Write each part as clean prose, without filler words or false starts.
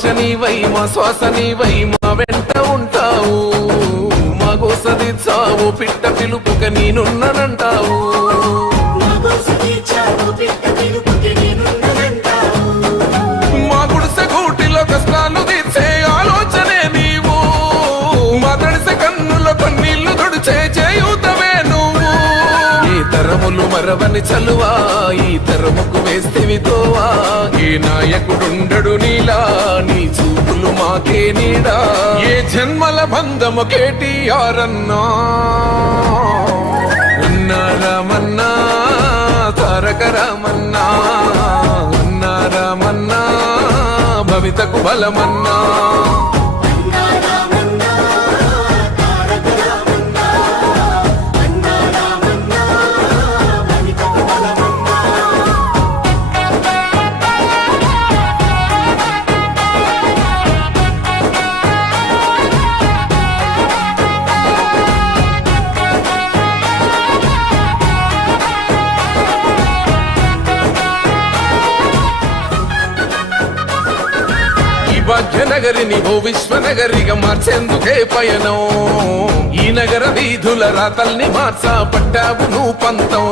ఆశ నీవై మా శ్వాస నీవై మా వెంట ఉంటావు, మా గోసది చావు పిట్ట పిలుపుక నేనున్నానంటావు. మా గుడిసె గూటిలో కష్టాలు తీర్చే ఆలోచనే నీవు, మా తడిసె కన్నుల కన్నీళ్లు తుడిచే చేయూతవే నువ్వు. ఈ తరములు మరవని చలువా, ఈ తరముకు వేస్తేవి తోవా. ఏ నాయకుడుండడు నీలా, నీ చూపులు మాకే నీడా. ఏ జన్మల బంధము కేటీఆర్ అన్నా, అన్నా రామన్నా తారక రామన్నా, అన్నా రామన్నా భవితకు బలమన్నా. భాగ్యనగరిని ఓ విశ్వనగరిగా మార్చేందుకే పయనం. ఈ నగర వీధుల రాతల్ని మార్చా పట్టావు నువ్వు పంతం.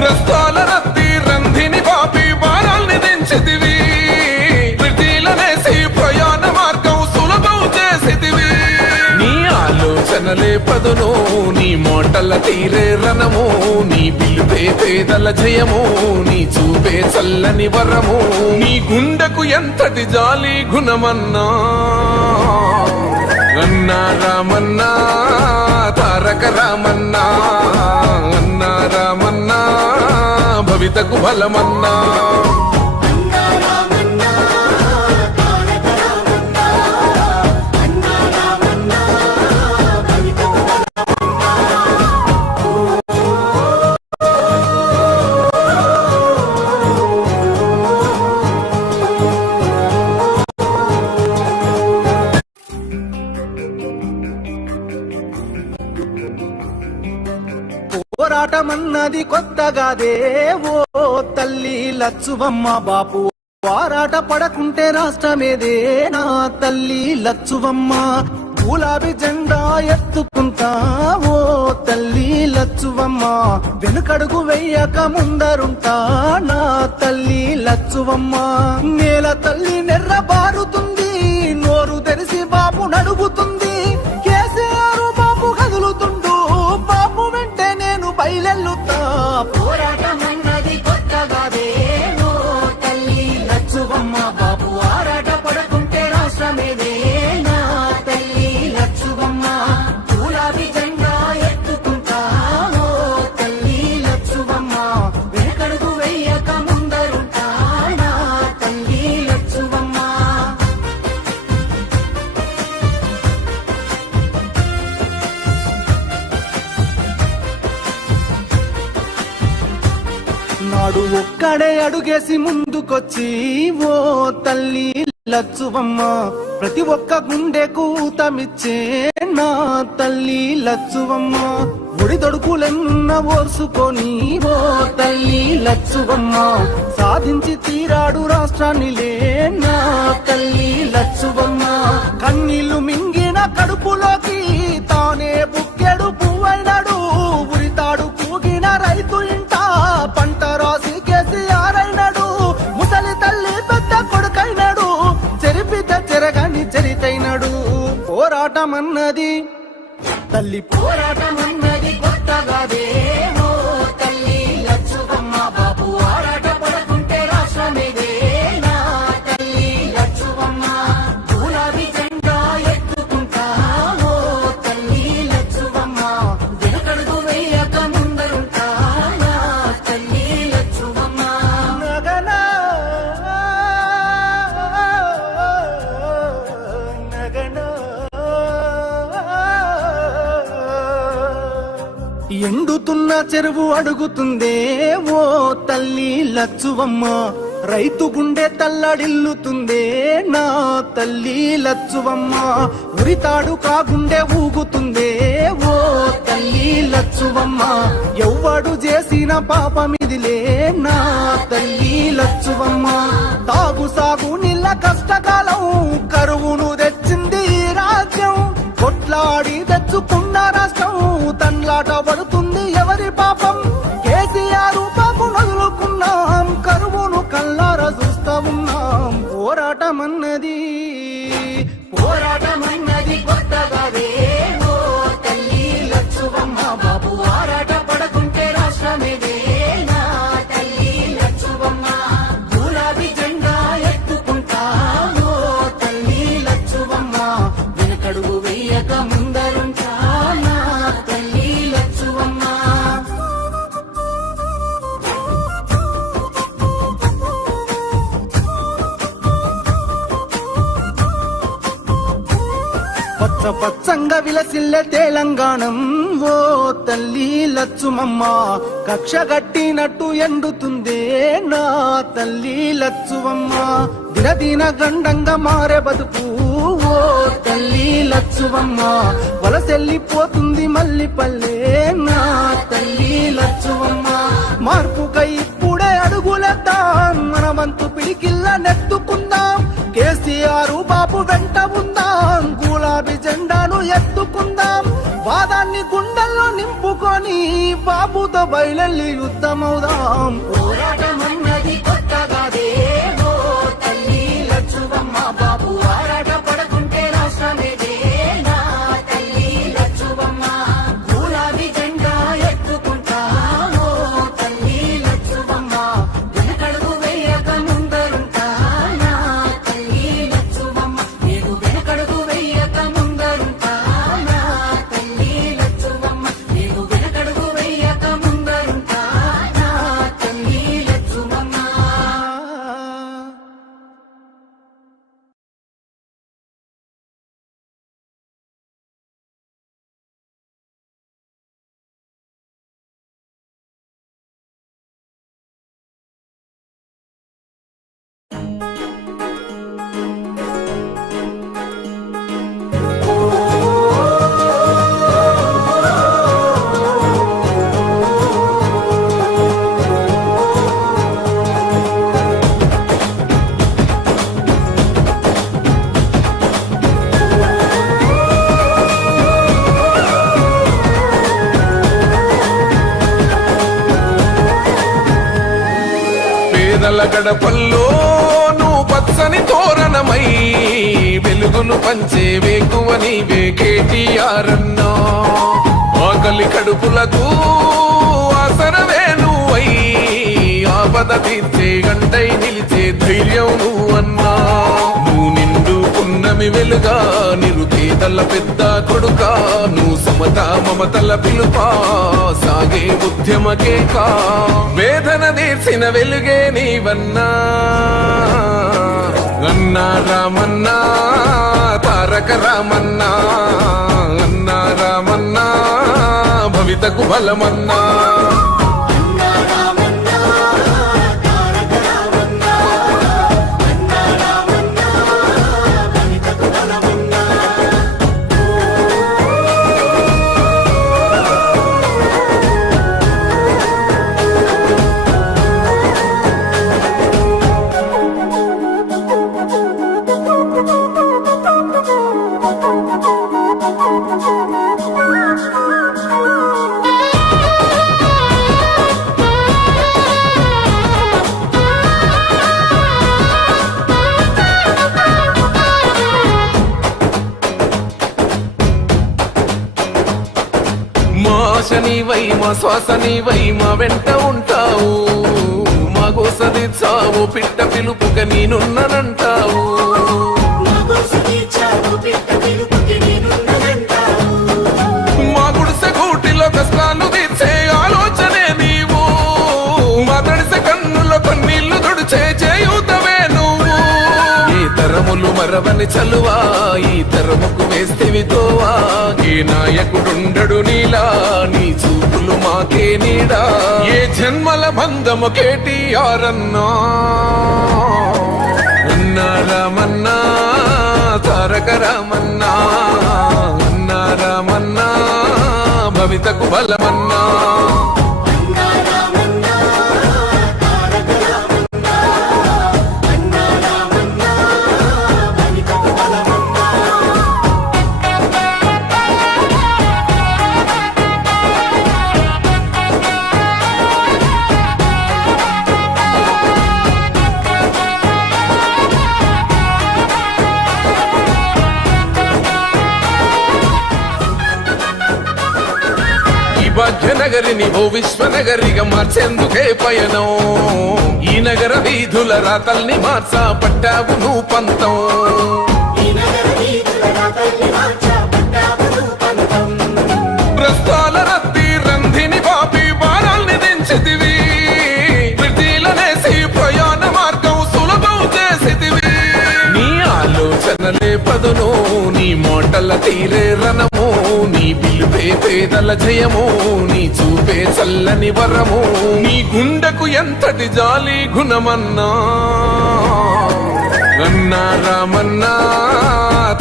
ప్రస్తాల రద్దీ రంధిని పాపి భారాల్ని దించితివి, వృత్తిలనేసి ప్రయాణ మార్గం సులభం చేసితివి. నీ ఆలోచనలే పదును, నీ మోటల తీరే రణము, నీ పిలుపే పేదల జయము, నీ చూపే చల్లని వరము. నీ గుండెకు ఎంతటి జాలి గుణమన్నా, అన్నా రామన్నా తారక రామన్నా, అన్నా రామన్నా భవితకు బలమన్నా. పోరాటమన్నది కొత్తగాదే ఓ తల్లి లచ్చువమ్మ బాపు. పోరాట పడకుంటే రాష్ట్రమేదే నా తల్లి లచ్చువమ్మ. గులాబీ జెండా ఎత్తుకుంటా ఓ తల్లి లచ్చువమ్మ. వెనుకడుగు వెయ్యక ముందరుంటా నా తల్లి లచ్చువమ్మ. నేల తల్లి నెర్ర బారుతుంది, నోరు తెరిసి బాపు నడుగుతుంది. కేసీఆర్ బాపు కదులుతుండు, బాపు వెంటే నేను బయలెల్లుతా. పోరాటమన్నది కొత్తగాదే ఓ తల్లి లచ్చువమ్మ బాపు. ఆరాట పడకుంటే రాష్ట్రమేదే నా తల్లి లచ్చువమ్మ. గులాబీ జెండా ఎత్తుకుంటా ఓ తల్లి లచ్చువమ్మ. వెనకడుగు వెయ్యక ముందరుంటా నా తల్లి లచ్చువమ్మ. నాడు ఒక్కడే అడుగేసి ముందుకొచ్చి ఓ తల్లి లచ్చువమ్మ. ప్రతి ఒక్క గుండెకు ఊతమిచ్చే నా తల్లి లచ్చువమ్మ. ఒడిదొడుకులెన్న ఓర్చుకొని ఓ తల్లి లచ్చువమ్మ. సాధించి తీరాడు రాష్ట్రాన్నిలే నా తల్లి లచ్చువమ్మ. కన్నీళ్లు మింగిన కడుపులోకి తానే బుక్కెడు పువ్వైనాడు. ఉరితాడు కూగిన రైతు ఇంట పంట రాసి కేసీఆర్ అయినాడు. ముసలి తల్లి పెద్ద కొడుకైనాడు, చెరిపిత చెరగాని చరితైనాడు. పోరాటమన్నది తల్లి పోరాటమన్నది కొత్తగాదే ఓ తల్లి లచ్చువమ్మ బాపు. ఆరాట పడకుంటే రాష్ట్రమేదే నా తల్లి లచ్చువమ్మ. గులాబీ జెండా ఎత్తుకుంటా ఓ తల్లి లచ్చువమ్మ. వెనుకడుగు వెయ్యక ముందరుంటా నా తల్లి లచ్చువమ్మ. నగనా నగనా ఎండుతున్న చెరువు అడుగుతుందే ఓ తల్లి లచ్చువమ్మ. రైతు గుండె తల్లడిల్లుతుందే నా తల్లి లచ్చువమ్మ. ఉరితాడు కాగుండె ఊగుతుందే ఓ తల్లి తల్లి లచ్చువమ్మ ఎవ్వడు చేసిన పాపమిదిలే నా తల్లి లచ్చువమ్మ తాగు సాగు నీళ్ళ కష్టకాలం కరువును తెచ్చింది ఈ రాజ్యం కొట్లాడి తెచ్చుకున్న రాష్ట్రం తన్లాట పడుతుంది ఎవరి పాపం కేసీఆర్ పాపం వదులుకున్నాం కరువును కల్లార చూస్తా ఉన్నాం పోరాటమన్నది కొత్తగా ఓ తల్లి లచ్చువమ్మ బాబు ఆరాట పడకుంటే రాష్ట్రమేదే నా తల్లి లచ్చువమ్మ గులాబీ జెండా ఎత్తుకుంటా ఓ తల్లి లచ్చువమ్మ వెనకడుగు వెయ్యక ముందరుంటా నా తల్లి లచ్చువమ్మ పచ్చ పచ్చంగా విలసిల్లే తెలంగాణం ఓ తల్లి లచ్చుమమ్మ కక్ష గట్టినట్టు ఎండుతుందే నా తల్లి లచ్చువమ్మ దినదిన గండంగా మారే బతుకు ఓ తల్లి లచ్చువమ్మ వలసెల్లిపోతుంది మల్లి పల్లె నా తల్లి లచ్చువమ్మ మార్పుకై ఇప్పుడే అడుగులేద్దాం మన వంతు పిడికిల్ల నెత్తుకుందాం కేసీఆర్ బాబు వెంట ఉందాం గులాబీ జెండాను ఎత్తుకుందాం వాదాన్ని గుండెల్లో నింపుకొని బాబుతో బయలెల్లి యుద్ధమవుదాం పోరాటమన్నది కొత్తగా ఓ తల్లి లచ్చువమ్మ బాబు ఆరాట పడకుంటే రాష్ట్రమేదే నా తల్లి లచ్చువమ్మ గులాబీ జెండా ఎత్తుకుంటా ఓ తల్లి లచ్చువమ్మ వెనకడుగు వేయక ముందరుంటా నా తల్లి లచ్చువమ్మ నేను వెనకడుగు వేయక ముందరుంటా నా తల్లి లచ్చువమ్మ నేను వెనకడుగు వేయక ముందరుంటా నా తల్లి లచ్చువమ్మ పేదల గడపల్లో నువ్వు పచ్చని తోరణమై వెలుగును పంచే వేకువ నీవే కేటీఆర్ అన్నా ఆకలి కడుపులకు ఆసరవే నువ్వై ఆపద తీర్చే గంటై నిలిచే ధైర్యం నువ్వన్నా నువ్వు నిండు పున్నమి వెలుగా నిరుపేదల పెద్ద కొడుకా నువ్వు సమత మమతల పిలుపా సాగే ఉద్యమకే కా వేదన తీర్చిన వెలుగే నీవన్నా అన్నా రామన్నా తారక రామన్నా అన్నా రామన్నా భవితకు బలమన్నా నీవై మా శ్వాస నీవై మా వెంట ఉంటావు మా గోసది చావు పిట్ట పిలుపుక నేనున్నానంటావు మా గుడిసె గూటిలో కష్టాలు తీర్చే ఆలోచనే నీవు మా తడిసె కన్నుల కన్నీళ్లు తుడిచే చేయుతవే నువ్వు ఈ తరములు మరవని చలువా ఈ తరముకు వేస్తేవి తోవా ఏ నాయకుడుండడు నీలా నీ చూపులు మాకే నీడా ఏ జన్మల బంధము కేటీఆర్ అన్నా అన్నా రామన్నా తారక రామన్నా అన్నా రామన్నా భవిత భవితకు బలమన్నా. భాగ్యనగరిని ఓ విశ్వనగరిగా మార్చేందుకే పయనం. ఈ నగర వీధుల రాతల్ని మార్చా పట్టావు నువ్వు పంతం. ప్రస్తాల రత్తి రంధిని పాపి భారాల్ని దించితివి. వృద్ధిలనేసి ప్రయాణ మార్గం సులభం చేసితివి. నీ ఆలోచనలే పదును, నీ మాటల తీరే రణము, నీ పిలుపే పేదల జయము, నీ చూపే చల్లని వరము. నీ గుండెకు ఎంతటి జాలి గుణమన్నా. అన్నా రామన్నా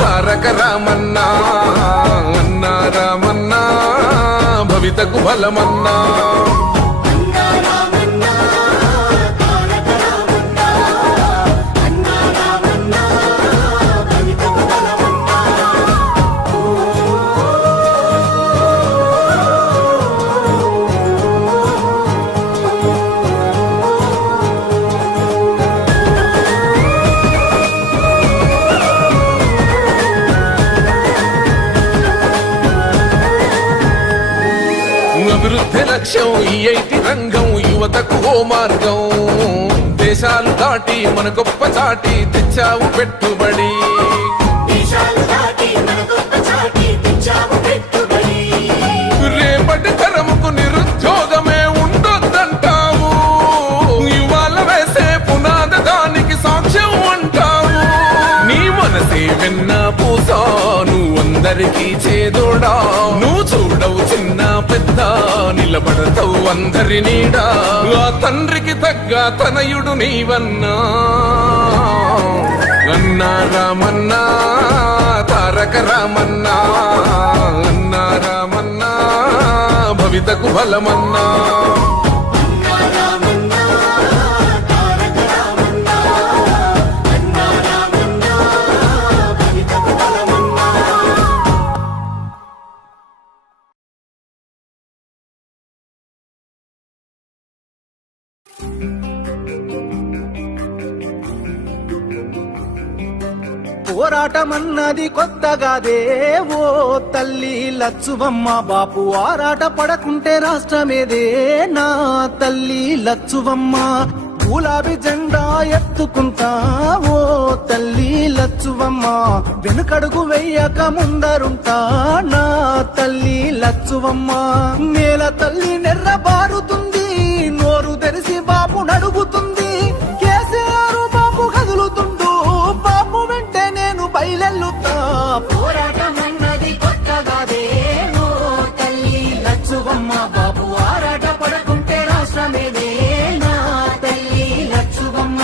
తారక రామన్నా, అన్నా రామన్నా భవితకు బలమన్నా. అభివృద్ధి లక్ష్యం ఈ ఐటి రంగం, యువతకు ఓ మార్గం. దేశాలు దాటి మన గొప్ప చాటి తెచ్చావు పెట్టుబడి. రేపటి తరముకు నిరుద్యోగమే ఉండొద్దంటావు. ఇవాళ వేసే పునాద దానికి సాక్ష్యం అంటావు. నీ మనసే వెన్న పూసా, నువ్వందరికీ చేదోడా. నువ్వు చూడవు చిన్న పెద్ద, నిలబడతావు అందరి నీడా. ఆ తండ్రికి తగ్గ తనయుడు నీవన్నా. అన్నా రామన్నా తారక రామన్నా, అన్నా రామన్నా భవితకు బలమన్నా. పోరాటమన్నది కొత్తగాదే ఓ తల్లి లచ్చువమ్మ. బాపు ఆరాట పడకుంటే రాష్ట్రమేదే నా తల్లి లచ్చువమ్మ. గులాబీ జెండా ఎత్తుకుంటా ఓ తల్లి లచ్చువమ్మ. వెనుకడుగు వెయ్యక ముందరుంటా నా తల్లి లచ్చువమ్మ. నేల తల్లి నెర్రబారుతుంది, నోరు తెరిసి బాపు నడుగుతుంది. కేసీఆర్ బాపు కదులుతుండు, బాపు వెంటే నేను బయలెల్లుతా. పోరాటమన్నది కొత్తగాదే ఓ తల్లి లచ్చువమ్మ. బాపు ఆరాట పడకుంటే రాష్ట్రమేదే నా తల్లి లచ్చువమ్మ.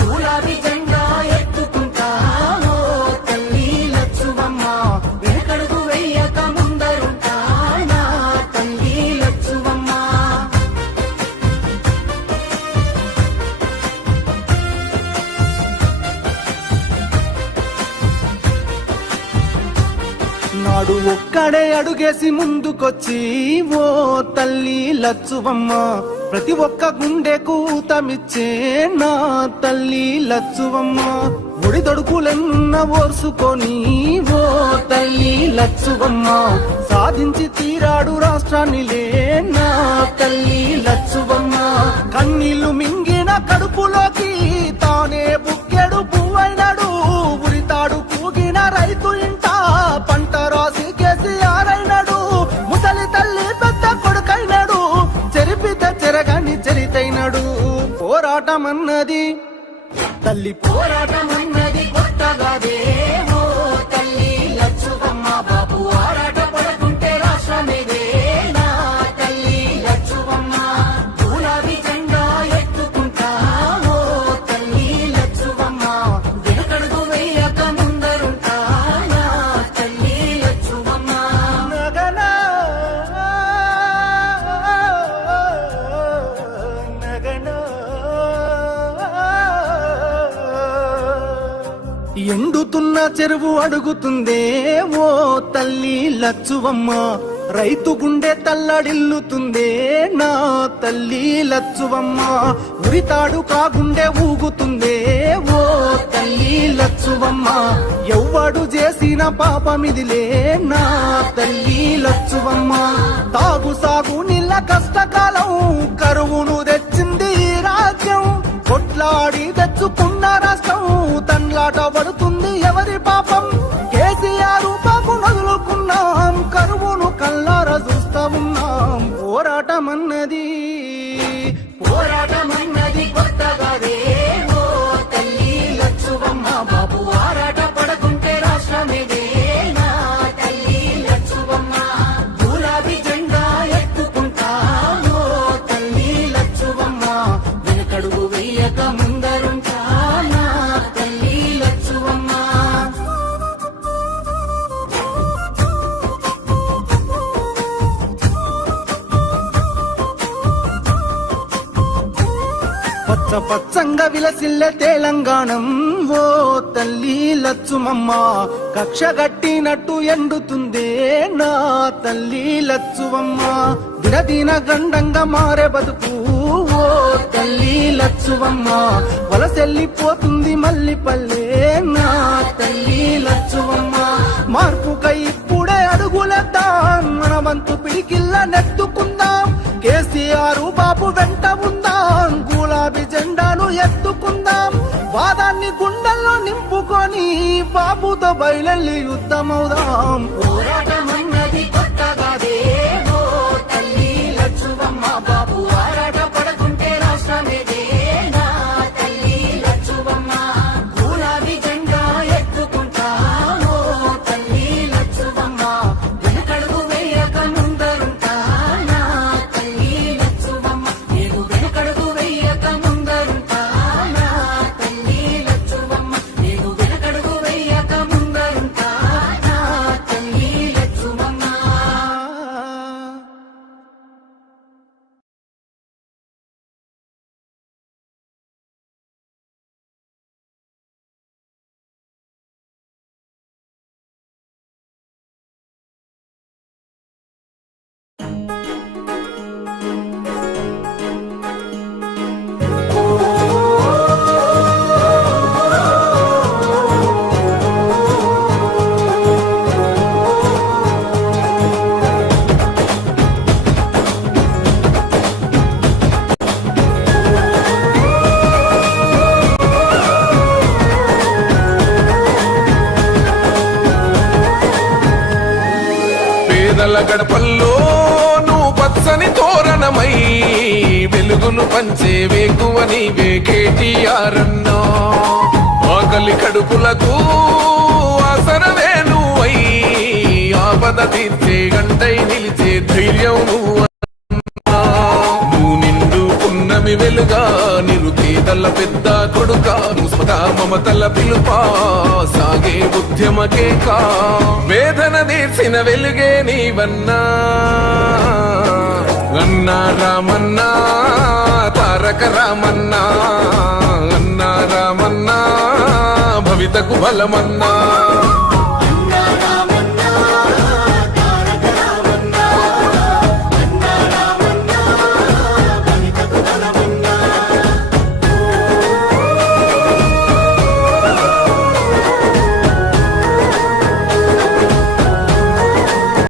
గులాబీ జెండా ఎత్తుకుంటా ఓ తల్లి లచ్చువమ్మ. వెనకడుగు వెయ్యక ముందరుంటా నా తల్లి లచ్చువమ్మ. నాడు ఒక్కడే అడుగేసి ముందుకొచ్చి ఓ తల్లి లచ్చువమ్మ. ప్రతి ఒక్క గుండెకు ఊతమిచ్చే నా తల్లి లచ్చువమ్మ. ఒడిదొడుకులెన్న ఓర్సుకొని ఓ తల్లి లచ్చువమ్మ. సాధించి తీరాడు రాష్ట్రాన్నిలే నా తల్లి లచ్చువమ్మ. కన్నీళ్లు మింగిన కడుపులోకి తానే బుక్కెడు పువ్వైనాడు. ఉరితాడు కూగిన రైతు ఇంట పంట రాసి కేసీఆర్ అయినాడు. ముసలి తల్లి పెద్ద కొడుకైనాడు, చెరిపితే చెరగాని చరితైనాడు. పోరాటమన్నది తల్లి పోరాటమన్నది కొత్తగాదే ఓ తల్లి లచ్చువమ్మ. బాపు ఆరాట పడకుంటే రాష్ట్రమేదే నా తల్లి లచ్చువమ్మ. గులాబీ జెండా ఎత్తుకుంటా ఓ తల్లి లచ్చువమ్మ. వెనుకడుగు వెయ్యక ముందరుంటా నా తల్లి లచ్చువమ్మ. నగనా ఎండుతున్న చెరువు అడుగుతుందే ఓ తల్లి లచ్చువమ్మ, రైతు గుండె తల్లడిల్లుతుందే నా తల్లి లచ్చువమ్మ, ఉరితాడు కాగుండె ఊగుతుందే ఓ తల్లి లచ్చువమ్మ, ఎవ్వడు చేసిన పాపమిదిలే నా తల్లి లచ్చువమ్మ, తాగు సాగు నీళ్ళ కష్టకాలం కరువును తెచ్చింది ఈ రాజ్యం, కొట్లాడి తెచ్చుకున్న రాష్ట్రం తండ్లాట పడుతుంది ఎవరి పాపం, కేసీఆర్ బాబు నదులుకున్నాం కరువును కల్లారా చూస్తా ఉన్నాం, పోరాటమన్నది కొత్తగాదే ఓ తల్లి లచ్చువమ్మ, బాబు ఆరాట పడకుంటే రాష్ట్రమేదే నా తల్లి లచ్చువమ్మ, గులాబీ జెండా ఎత్తుకుంటా ఓ తల్లి లచ్చువమ్మ, వెనకడుగు వెయ్యక ముందరుంటా నా తల్లి లచ్చువమ్మ. పచ్చ పచ్చంగా విలసిల్లె తెలంగాణం ఓ తల్లి లచ్చుమమ్మ, కక్ష గట్టినట్టు ఎండుతుందే నా తల్లి లచ్చువమ్మ, దినదిన గండంగా మారే బతుకు ఓ తల్లి లచ్చువమ్మ, వలసెల్లిపోతుంది మల్లి పల్లె నా తల్లి లచ్చువమ్మ, మార్పుకై ఇప్పుడే అడుగులేద్దాం, మన వంతు పిడికిల్ల నెత్తుకుందాం, కేసీఆర్ బాబు వెంట ఉందాం, గులాబీ జెండాను ఎత్తుకుందాం, వాదాన్ని గుండెల్లో నింపుకొని బాబుతో బయలెల్లి యుద్ధమవుదాం, పోరాటమన్నది కొత్తగాదే ఓ తల్లి లచ్చువమ్మ, బాబు ఆరాట పడకుంటే రాష్ట్రమేదే నా తల్లి లచ్చువమ్మ, గులాబీ జెండా ఎత్తుకుంటా ఓ తల్లి లచ్చువమ్మ, వెనకడుగు వేయక ముందరుంటా నా తల్లి లచ్చువమ్మ, నేను వెనకడుగు వేయక ముందరుంటా నా తల్లి లచ్చువమ్మ, నేను వెనకడుగు వేయక ముందరుంటా నా తల్లి లచ్చువమ్మ. పేదల గడపల్లో నువ్వు పచ్చని తోరణమై వెలుగును పంచే వేకువ నీవే కేటీఆర్ అన్నా, ఆకలి కడుపులకు ఆసరవే నువ్వై ఆపద తీర్చే గంటై నిలిచే ధైర్యం నువ్వు నువ్వు నిండు పున్నమి వెలుగా నిరుపేదల పెద్ద కొడుక ముస్మత మమతల పిలుపా సాగే ఉద్యమకే కా వేదన తీర్చిన వెలుగే నీవన్నా అన్నా రామన్నా తారక రామన్నా అన్నా రామన్నా భవితకు బలమన్నా.